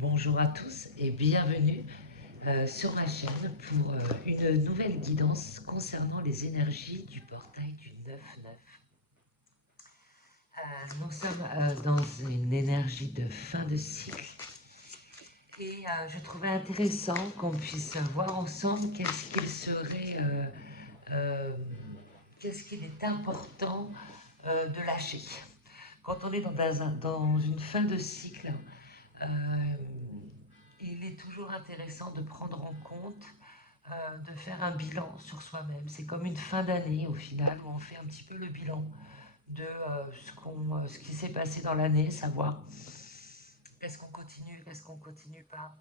Bonjour à tous et bienvenue sur ma chaîne pour une nouvelle guidance concernant les énergies du portail du 9-9. Nous sommes dans une énergie de fin de cycle et je trouvais intéressant qu'on puisse voir ensemble qu'est-ce qu'il est important de lâcher. Quand on est dans une fin de cycle, euh, il est toujours intéressant de prendre en compte, de faire un bilan sur soi-même. C'est comme une fin d'année au final où on fait un petit peu le bilan de ce qui s'est passé dans l'année, savoir qu'est-ce qu'on continue, qu'est-ce qu'on continue pas.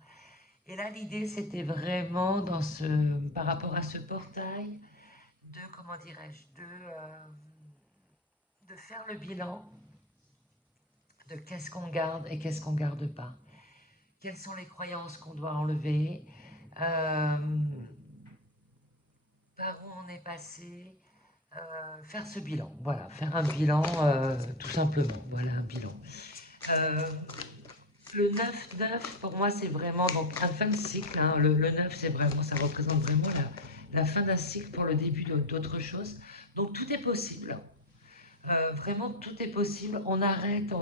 Et là, l'idée, c'était vraiment par rapport à ce portail, comment dirais-je, de faire le bilan de qu'est-ce qu'on garde et qu'est-ce qu'on garde pas. Quelles sont les croyances qu'on doit enlever, euh, par où on est passé, faire ce bilan. Voilà, faire un bilan tout simplement. Voilà un bilan. Euh, le 9-9, pour moi, c'est vraiment donc un fin de cycle. Hein. Le 9, c'est vraiment, ça représente vraiment la fin d'un cycle pour le début d'autre chose. Donc tout est possible. Vraiment, tout est possible. On arrête,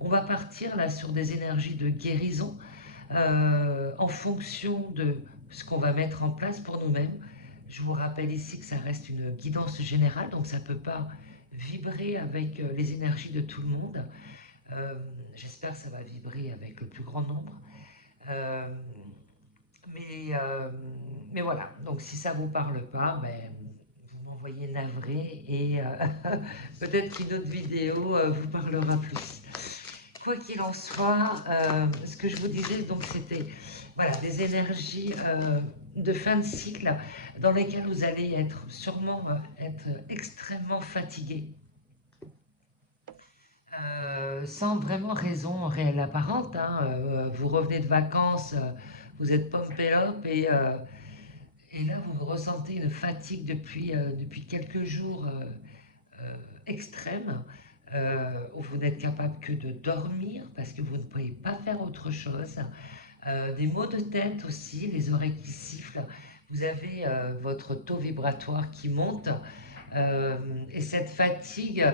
on va partir là sur des énergies de guérison en fonction de ce qu'on va mettre en place pour nous-mêmes. Je vous rappelle ici que ça reste une guidance générale, donc ça ne peut pas vibrer avec les énergies de tout le monde. Euh, J'espère que ça va vibrer avec le plus grand nombre. Euh, mais, euh, mais voilà, donc si ça ne vous parle pas, ben, vous m'envoyez navré et peut-être qu'une autre vidéo vous parlera plus. Quoi qu'il en soit, ce que je vous disais, donc c'était voilà, des énergies de fin de cycle dans lesquelles vous allez sûrement être extrêmement fatigué, sans vraiment raison réelle apparente. Hein. Vous revenez de vacances, vous êtes pompé up et là vous ressentez une fatigue depuis quelques jours extrême, où vous n'êtes capable que de dormir parce que vous ne pouvez pas faire autre chose. Des maux de tête aussi, les oreilles qui sifflent. Vous avez votre taux vibratoire qui monte. Et cette fatigue,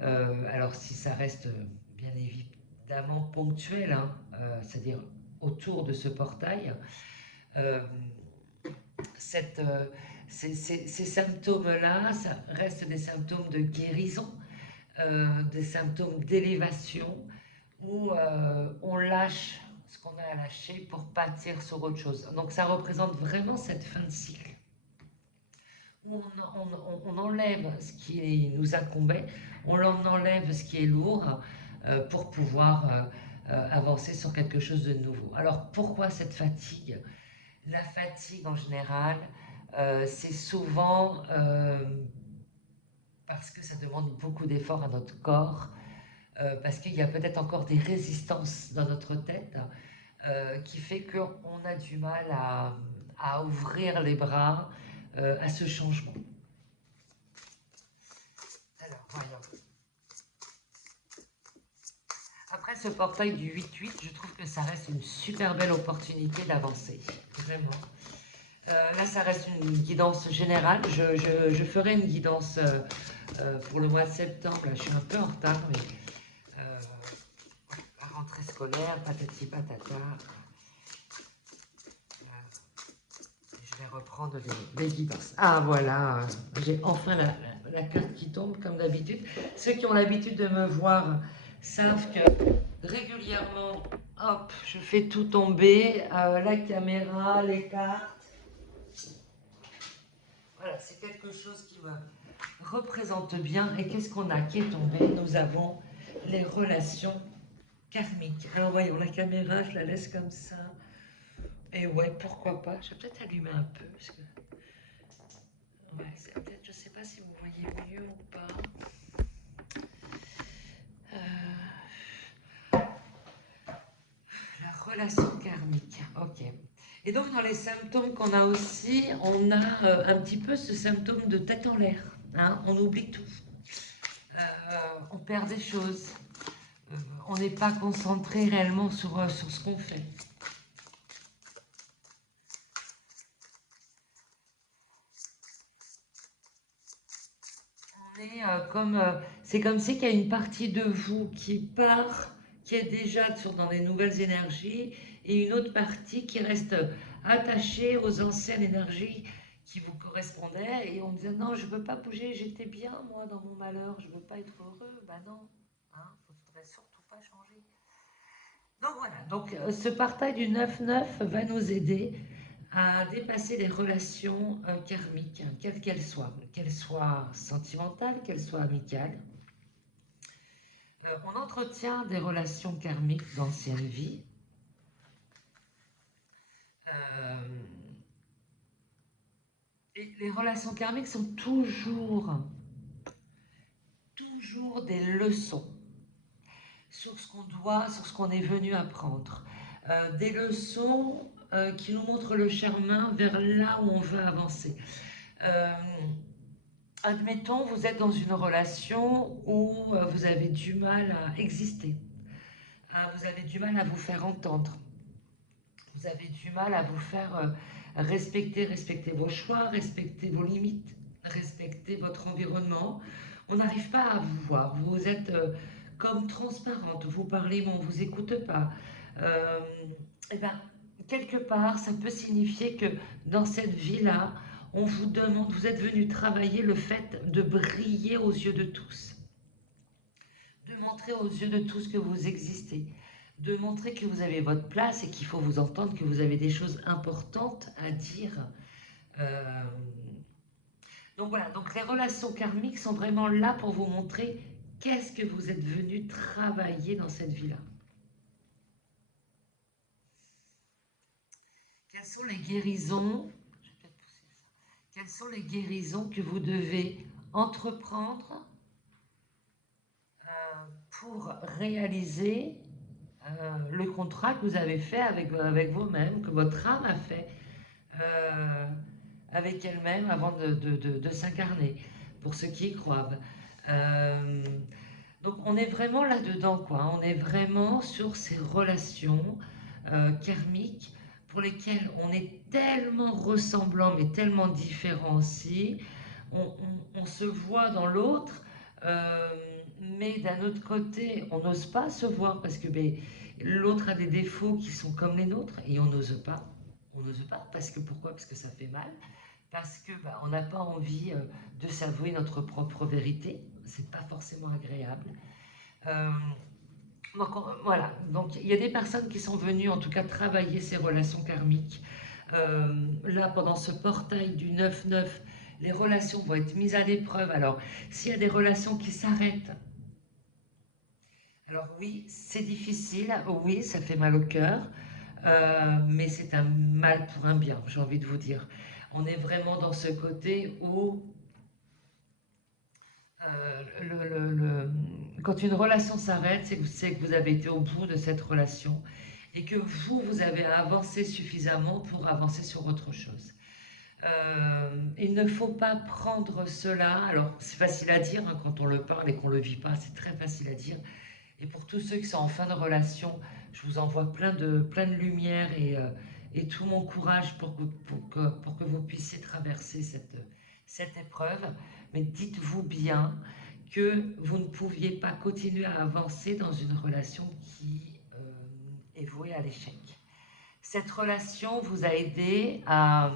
alors si ça reste bien évidemment ponctuel, hein, c'est-à-dire autour de ce portail, euh, cette, ces symptômes-là, ça reste des symptômes de guérison, des symptômes d'élévation, où on lâche ce qu'on a à lâcher pour partir sur autre chose. Donc ça représente vraiment cette fin de cycle, où on enlève ce qui nous incombait, on en enlève ce qui est lourd pour pouvoir avancer sur quelque chose de nouveau. Alors pourquoi cette fatigue? La fatigue en général, c'est souvent parce que ça demande beaucoup d'efforts à notre corps, parce qu'il y a peut-être encore des résistances dans notre tête qui fait qu'on a du mal à ouvrir les bras à ce changement. Alors, voyons. Après ce portail du 8-8, je trouve que ça reste une super belle opportunité d'avancer. Vraiment. Là, ça reste une guidance générale. Je ferai une guidance pour le mois de septembre. Là, je suis un peu en retard, mais la rentrée scolaire, patati patata. Je vais reprendre les guidances. Ah voilà, j'ai enfin la carte qui tombe comme d'habitude. Ceux qui ont l'habitude de me voir savent que régulièrement, hop, je fais tout tomber, la caméra, les cartes. Voilà, c'est quelque chose qui me représente bien. Et qu'est-ce qu'on a qui est tombé? Nous avons les relations karmiques. Alors voyons, la caméra, je la laisse comme ça. Et ouais, pourquoi pas. Je vais peut-être allumer un peu. Parce que... ouais, c'est peut-être, je sais pas si vous voyez mieux ou pas. La relation karmique, ok. Et donc dans les symptômes qu'on a aussi, on a un petit peu ce symptôme de tête en l'air. Hein, on oublie tout. On perd des choses. on n'est pas concentré réellement sur ce qu'on fait. C'est comme si qu'il y a une partie de vous qui part, qui est déjà dans les nouvelles énergies, et une autre partie qui reste attachée aux anciennes énergies qui vous correspondaient, et on disait non, je ne veux pas bouger, j'étais bien moi dans mon malheur, je ne veux pas être heureux, ben non, hein, il ne faudrait surtout pas changer. Donc voilà, ce partage du 9-9 va nous aider à dépasser les relations karmiques, hein, quelles qu'elles soient sentimentales, qu'elles soient amicales. On entretient des relations karmiques d'ancienne vie. Euh, et les relations karmiques sont toujours des leçons sur ce qu'on doit, sur ce qu'on est venu apprendre. Des leçons qui nous montrent le chemin vers là où on veut avancer. Admettons, vous êtes dans une relation où vous avez du mal à exister, vous avez du mal à vous faire entendre, vous avez du mal à vous faire respecter vos choix, respecter vos limites, respecter votre environnement. On n'arrive pas à vous voir, vous êtes comme transparente, vous parlez mais on ne vous écoute pas. Euh, et ben, quelque part, ça peut signifier que dans cette vie-là, on vous demande, vous êtes venu travailler le fait de briller aux yeux de tous, de montrer aux yeux de tous que vous existez, de montrer que vous avez votre place et qu'il faut vous entendre, que vous avez des choses importantes à dire. Euh, donc voilà, donc les relations karmiques sont vraiment là pour vous montrer qu'est-ce que vous êtes venu travailler dans cette vie-là. Quelles sont les guérisons Quelles sont les guérisons que vous devez entreprendre pour réaliser le contrat que vous avez fait avec vous-même, que votre âme a fait avec elle-même avant de s'incarner, pour ceux qui y croient. Euh, donc on est vraiment là-dedans, quoi. On est vraiment sur ces relations karmiques pour lesquelles on est tellement ressemblant, mais tellement différent aussi. On se voit dans l'autre, euh, mais d'un autre côté, on n'ose pas se voir parce que ben, l'autre a des défauts qui sont comme les nôtres et on n'ose pas. On n'ose pas parce que pourquoi? Parce que ça fait mal. Parce que bah, on n'a pas envie de s'avouer notre propre vérité. C'est pas forcément agréable. Euh, voilà, donc il y a des personnes qui sont venues en tout cas travailler ces relations karmiques. Là, pendant ce portail du 9-9, les relations vont être mises à l'épreuve. Alors, s'il y a des relations qui s'arrêtent, alors oui, c'est difficile, oui, ça fait mal au cœur, mais c'est un mal pour un bien, j'ai envie de vous dire. On est vraiment dans ce côté où quand une relation s'arrête, c'est que vous avez été au bout de cette relation et que vous avez avancé suffisamment pour avancer sur autre chose. Il ne faut pas prendre cela, alors c'est facile à dire hein, quand on le parle et qu'on ne le vit pas, c'est très facile à dire. Et pour tous ceux qui sont en fin de relation, je vous envoie plein de lumière et tout mon courage pour que vous puissiez traverser cette épreuve. Mais dites-vous bien que vous ne pouviez pas continuer à avancer dans une relation qui est vouée à l'échec. Cette relation vous a aidé à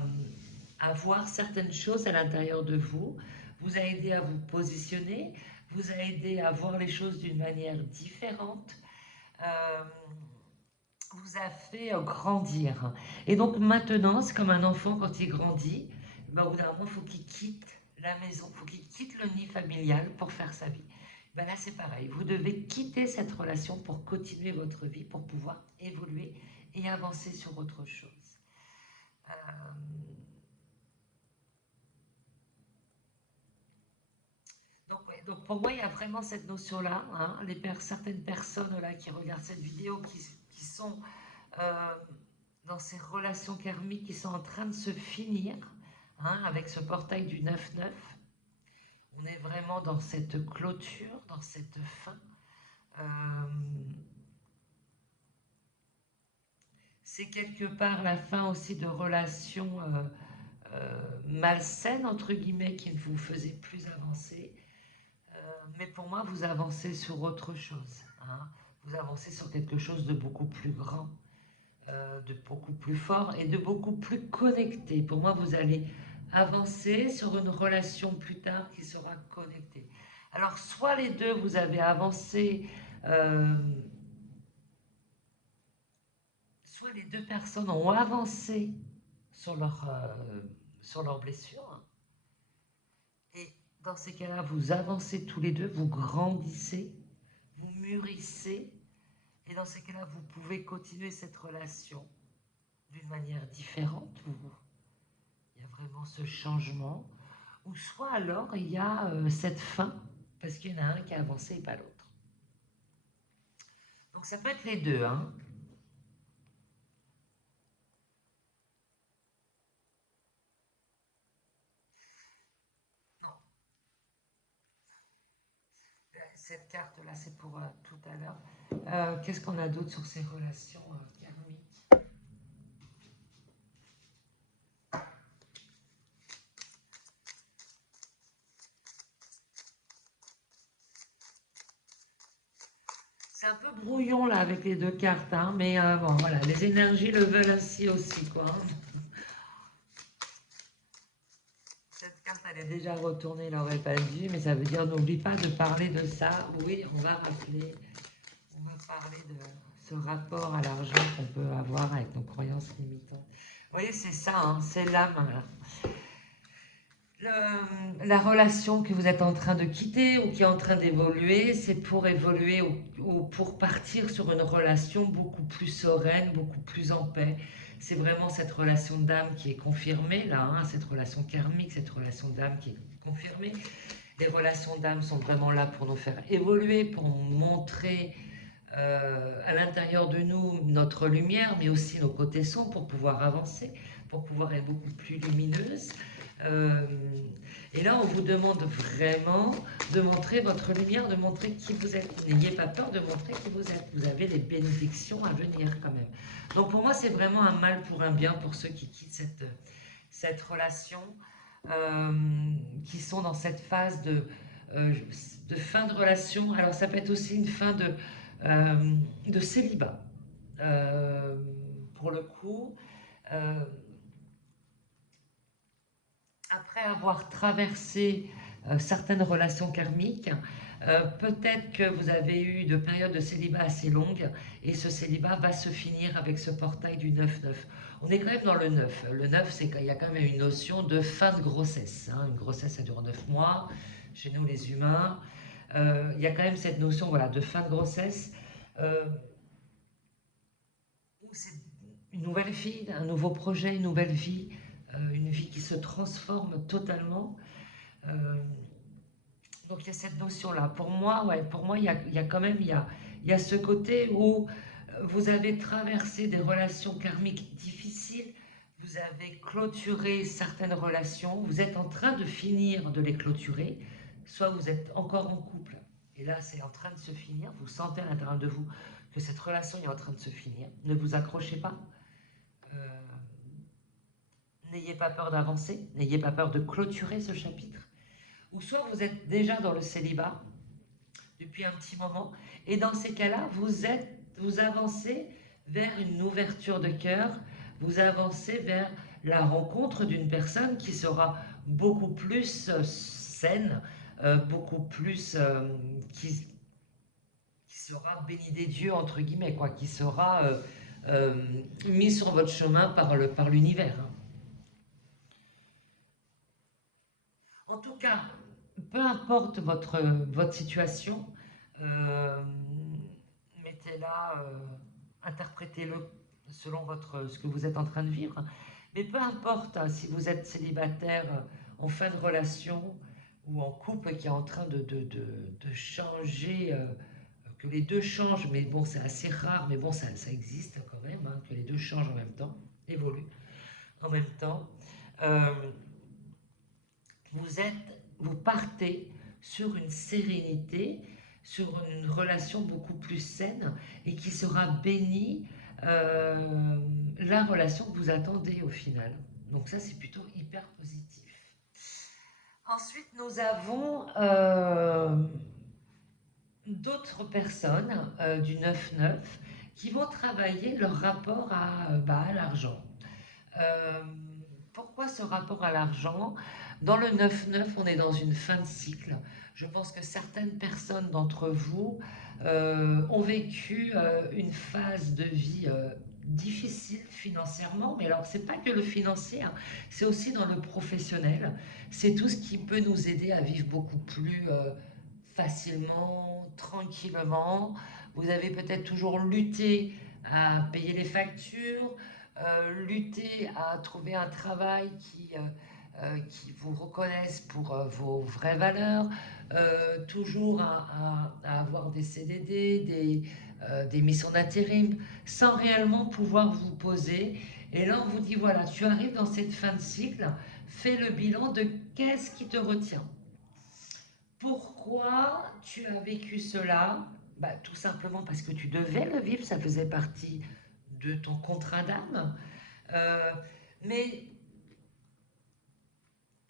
voir certaines choses à l'intérieur de vous, vous a aidé à vous positionner, vous a aidé à voir les choses d'une manière différente, euh, vous a fait grandir. Et donc maintenant, c'est comme un enfant quand il grandit, ben, au bout d'un moment, il faut qu'il quitte la maison, il faut qu'il quitte le nid familial pour faire sa vie. Ben là, c'est pareil, vous devez quitter cette relation pour continuer votre vie, pour pouvoir évoluer et avancer sur autre chose. Euh, donc pour moi, il y a vraiment cette notion-là. Hein, certaines personnes là, qui regardent cette vidéo, qui sont euh, dans ces relations karmiques qui sont en train de se finir, hein, avec ce portail du 9-9. On est vraiment dans cette clôture, dans cette fin. Euh, c'est quelque part la fin aussi de relations malsaines, entre guillemets, qui ne vous faisaient plus avancer. Mais pour moi, vous avancez sur autre chose, hein. Vous avancez sur quelque chose de beaucoup plus grand, de beaucoup plus fort et de beaucoup plus connecté. Pour moi, vous allez avancer sur une relation plus tard qui sera connectée. Alors, soit les deux, vous avez avancé, euh, soit les deux personnes ont avancé sur leur blessure. Et dans ces cas-là, vous avancez tous les deux, vous grandissez, vous mûrissez. Et dans ces cas-là, vous pouvez continuer cette relation d'une manière différente. Il y a vraiment ce changement. Ou soit alors, il y a cette fin, parce qu'il y en a un qui a avancé et pas l'autre. Donc ça peut être les deux, hein. Non, cette carte-là, c'est pour tout à l'heure. Qu'est-ce qu'on a d'autre sur ces relations karmiques? C'est un peu brouillon là avec les deux cartes, hein, mais bon, voilà, les énergies le veulent ainsi aussi, quoi, hein. Cette carte, elle est déjà retournée, elle n'aurait pas dû, mais ça veut dire n'oublie pas de parler de ça. Oui, on va rappeler, on va parler de ce rapport à l'argent qu'on peut avoir avec nos croyances limitantes. Vous voyez, c'est ça, hein, c'est l'âme, là. La relation que vous êtes en train de quitter ou qui est en train d'évoluer, c'est pour évoluer ou pour partir sur une relation beaucoup plus sereine, beaucoup plus en paix. C'est vraiment cette relation d'âme qui est confirmée là, hein, cette relation karmique, cette relation d'âme qui est confirmée. Les relations d'âme sont vraiment là pour nous faire évoluer, pour nous montrer à l'intérieur de nous notre lumière, mais aussi nos côtés sombres pour pouvoir avancer, pour pouvoir être beaucoup plus lumineuse. Euh, et là, on vous demande vraiment de montrer votre lumière, de montrer qui vous êtes. N'ayez pas peur de montrer qui vous êtes. Vous avez des bénédictions à venir quand même. Donc pour moi, c'est vraiment un mal pour un bien pour ceux qui quittent cette relation, euh, qui sont dans cette phase de fin de relation. Alors ça peut être aussi une fin de célibat. Pour le coup, euh, après avoir traversé certaines relations karmiques, peut-être que vous avez eu de périodes de célibat assez longues et ce célibat va se finir avec ce portail du 9-9. On est quand même dans le 9. Le 9, c'est qu'il y a quand même une notion de fin de grossesse, hein. Une grossesse, ça dure 9 mois chez nous les humains. Il y a quand même cette notion, voilà, de fin de grossesse. Euh, c'est une nouvelle vie, un nouveau projet, une nouvelle vie, une vie qui se transforme totalement. Euh, donc il y a cette notion-là. Pour moi, ouais, pour moi, il y a quand même il y a ce côté où vous avez traversé des relations karmiques difficiles, vous avez clôturé certaines relations, vous êtes en train de finir de les clôturer, soit vous êtes encore en couple, et là c'est en train de se finir, vous sentez à l'intérieur de vous que cette relation est en train de se finir. Ne vous accrochez pas. Euh, N'ayez pas peur d'avancer, n'ayez pas peur de clôturer ce chapitre. Ou soit vous êtes déjà dans le célibat depuis un petit moment, et dans ces cas-là, vous avancez vers une ouverture de cœur, vous avancez vers la rencontre d'une personne qui sera beaucoup plus saine, beaucoup plus qui sera bénie des dieux entre guillemets, quoi, qui sera euh, mis sur votre chemin par l'univers, hein. En tout cas, peu importe votre situation, euh, mettez-la, interprétez-le selon ce que vous êtes en train de vivre. Mais peu importe, hein, si vous êtes célibataire, en fin de relation ou en couple qui est en train de changer, que les deux changent, mais bon, c'est assez rare, mais bon, ça existe quand même, hein, que les deux changent en même temps, évoluent en même temps. Euh, vous partez sur une sérénité, sur une relation beaucoup plus saine et qui sera bénie la relation que vous attendez au final. Donc ça, c'est plutôt hyper positif. Ensuite, nous avons d'autres personnes du 9-9 qui vont travailler leur rapport à l'argent. Euh, Pourquoi ce rapport à l'argent? Dans le 9-9, on est dans une fin de cycle. Je pense que certaines personnes d'entre vous ont vécu une phase de vie difficile financièrement, mais alors c'est pas que le financier, hein, c'est aussi dans le professionnel. C'est tout ce qui peut nous aider à vivre beaucoup plus facilement, tranquillement. Vous avez peut-être toujours lutté à payer les factures, lutter à trouver un travail qui vous reconnaisse pour vos vraies valeurs, toujours à avoir des CDD, des missions d'intérim, sans réellement pouvoir vous poser. Et là, on vous dit, voilà, tu arrives dans cette fin de cycle, fais le bilan de qu'est-ce qui te retient. Pourquoi tu as vécu cela? Bah, tout simplement parce que tu devais le vivre, ça faisait partie de ton contrat d'âme. Euh, mais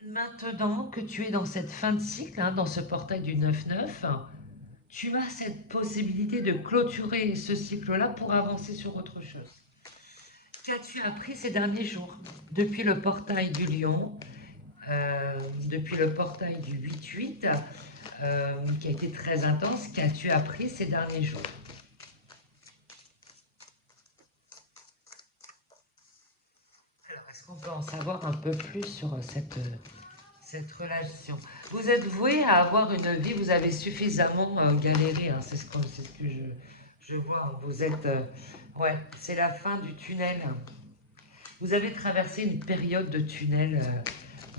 maintenant que tu es dans cette fin de cycle, hein, dans ce portail du 9-9, tu as cette possibilité de clôturer ce cycle-là pour avancer sur autre chose. Qu'as-tu appris ces derniers jours? Depuis le portail du lion, depuis le portail du 8-8, qui a été très intense, qu'as-tu appris ces derniers jours? Alors, est-ce qu'on peut en savoir un peu plus sur cette relation? Vous êtes voué à avoir une vie, vous avez suffisamment galéré, hein, c'est ce que je vois. Hein. Vous êtes, ouais, c'est la fin du tunnel. Vous avez traversé une période de tunnel,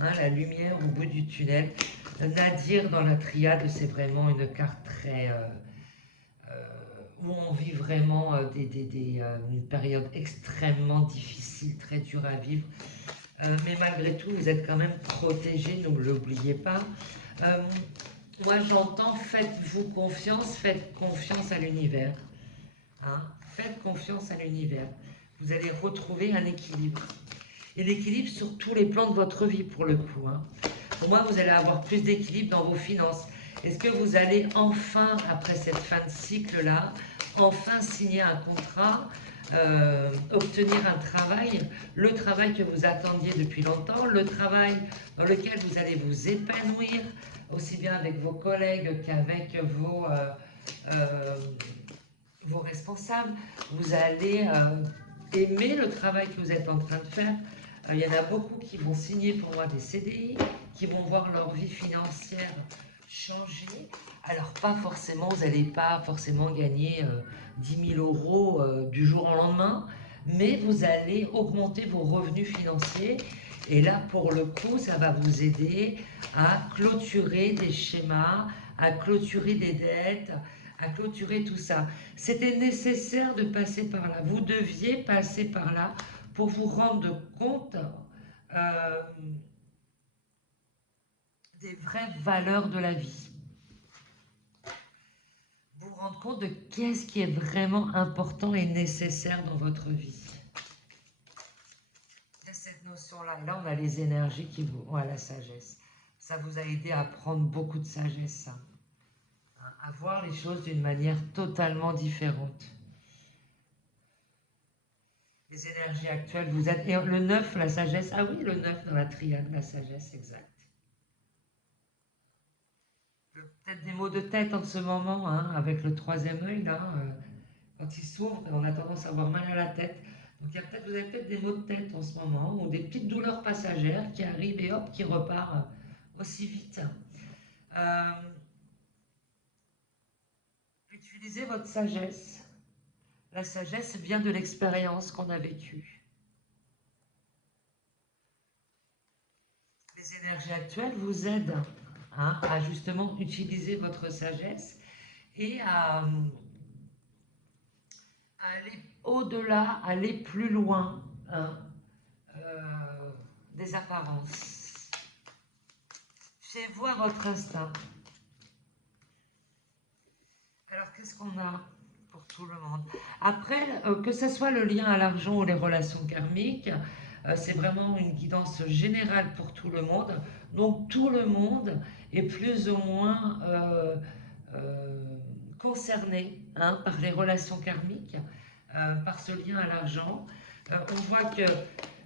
hein, la lumière au bout du tunnel. Nadir dans la triade, c'est vraiment une carte très où on vit vraiment une période extrêmement difficile, très dure à vivre. Mais malgré tout, vous êtes quand même protégé, ne l'oubliez pas. Euh, Moi, j'entends, faites-vous confiance, faites confiance à l'univers. Hein. Faites confiance à l'univers. Vous allez retrouver un équilibre. Et l'équilibre sur tous les plans de votre vie, pour le coup. Hein. Pour moi, vous allez avoir plus d'équilibre dans vos finances. Est-ce que vous allez enfin, après cette fin de cycle-là, enfin signer un contrat, obtenir un travail, le travail que vous attendiez depuis longtemps, le travail dans lequel vous allez vous épanouir, aussi bien avec vos collègues qu'avec euh, vos responsables. Vous allez aimer le travail que vous êtes en train de faire. Il y en a beaucoup qui vont signer pour moi des CDI, qui vont voir leur vie financière changer. Alors pas forcément, vous n'allez pas forcément gagner 10 000 euros du jour au lendemain, mais vous allez augmenter vos revenus financiers. Et là, pour le coup, ça va vous aider à clôturer des schémas, à clôturer des dettes, à clôturer tout ça. C'était nécessaire de passer par là. Vous deviez passer par là pour vous rendre compte euh, des vraies valeurs de la vie. Vous rendre compte de qu'est-ce qui est vraiment important et nécessaire dans votre vie. Il y a cette notion-là. Là, on a les énergies qui vont à la sagesse. Ça vous a aidé à prendre beaucoup de sagesse, hein, à voir les choses d'une manière totalement différente. Les énergies actuelles, vous êtes... Et le 9, la sagesse. Ah oui, le 9 dans la triade, la sagesse, exact. Peut-être des maux de tête en ce moment, hein, avec le troisième œil, là, quand il s'ouvre, on a tendance à avoir mal à la tête. Donc vous avez peut-être des maux de tête en ce moment, ou des petites douleurs passagères qui arrivent et hop, qui repartent aussi vite. Euh, Utilisez votre sagesse. La sagesse vient de l'expérience qu'on a vécue. Les énergies actuelles vous aident, hein, à justement utiliser votre sagesse et à aller au-delà, aller plus loin, hein, des apparences. Faites voir votre instinct. qu'est-ce qu'on a pour tout le monde? Après, que ce soit le lien à l'argent ou les relations karmiques, c'est vraiment une guidance générale pour tout le monde. Donc tout le monde est plus ou moins euh, concerné, hein, par les relations karmiques, par ce lien à l'argent. On voit que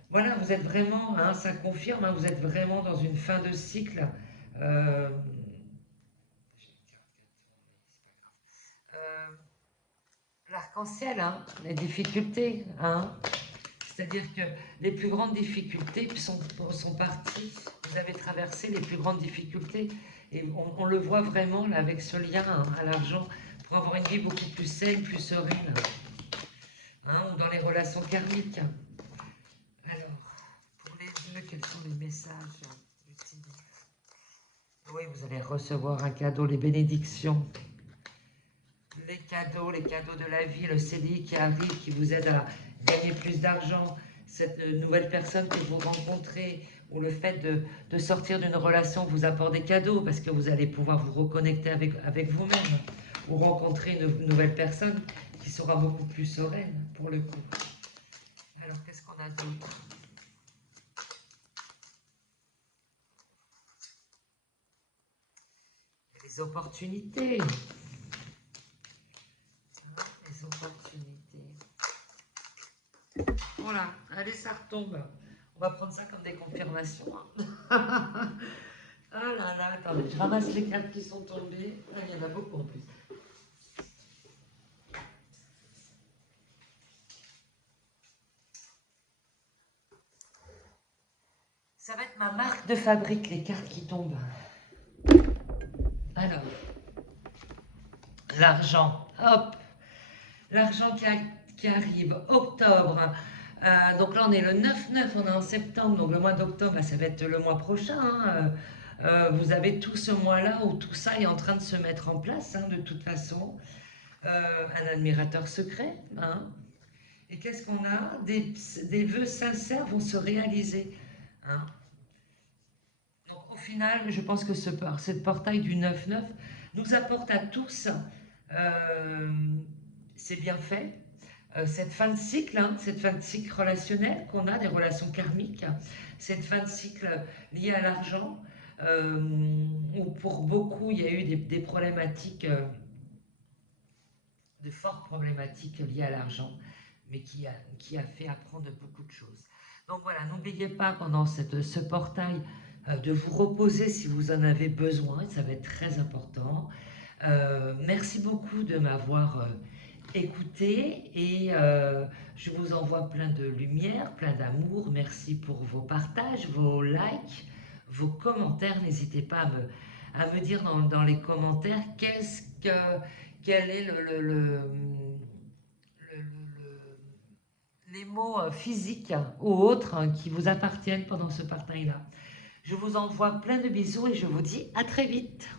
voilà, vous êtes vraiment, hein, ça confirme, hein, vous êtes vraiment dans une fin de cycle. Euh, euh, L'arc-en-ciel, hein, les difficultés, hein. C'est-à-dire que les plus grandes difficultés sont parties. Vous avez traversé les plus grandes difficultés. Et on le voit vraiment là, avec ce lien, hein, à l'argent pour avoir une vie beaucoup plus saine, plus sereine, hein, ou dans les relations karmiques. Alors, pour les deux, quels sont les messages utiles? Oui, vous allez recevoir un cadeau, les bénédictions. Les cadeaux de la vie, le CDI qui arrive, qui vous aide à gagner plus d'argent, cette nouvelle personne que vous rencontrez, ou le fait de sortir d'une relation vous apporte des cadeaux, parce que vous allez pouvoir vous reconnecter avec vous-même, ou rencontrer une nouvelle personne qui sera beaucoup plus sereine, pour le coup. Alors, qu'est-ce qu'on a d'autre? Les opportunités. Les opportunités. Voilà, allez, ça retombe. On va prendre ça comme des confirmations, hein. Ah là là, attendez, je ramasse les cartes qui sont tombées. Ah, il y en a beaucoup en plus. Ça va être ma marque de fabrique, les cartes qui tombent. Alors, l'argent, hop, l'argent qui arrive, octobre. Donc là, on est le 9-9, on est en septembre, donc le mois d'octobre, ça va être le mois prochain, hein. Vous avez tout ce mois-là où tout ça est en train de se mettre en place, hein, de toute façon. Un admirateur secret, hein. Et qu'est-ce qu'on a? Des vœux sincères vont se réaliser, hein. Donc au final, je pense que ce portail du 9-9 nous apporte à tous, euh, c'est bien fait, cette fin de cycle, hein, cette fin de cycle relationnel qu'on a, des relations karmiques, cette fin de cycle liée à l'argent, où pour beaucoup il y a eu des problématiques, de fortes problématiques liées à l'argent, mais qui a fait apprendre beaucoup de choses. Donc voilà, n'oubliez pas pendant ce portail de vous reposer si vous en avez besoin, ça va être très important. Merci beaucoup de m'avoir écouté et je vous envoie plein de lumière, plein d'amour. Merci pour vos partages, vos likes, vos commentaires. N'hésitez pas à me dire dans les commentaires quel est les mots physiques ou autres, hein, qui vous appartiennent pendant ce partage-là. Je vous envoie plein de bisous et je vous dis à très vite.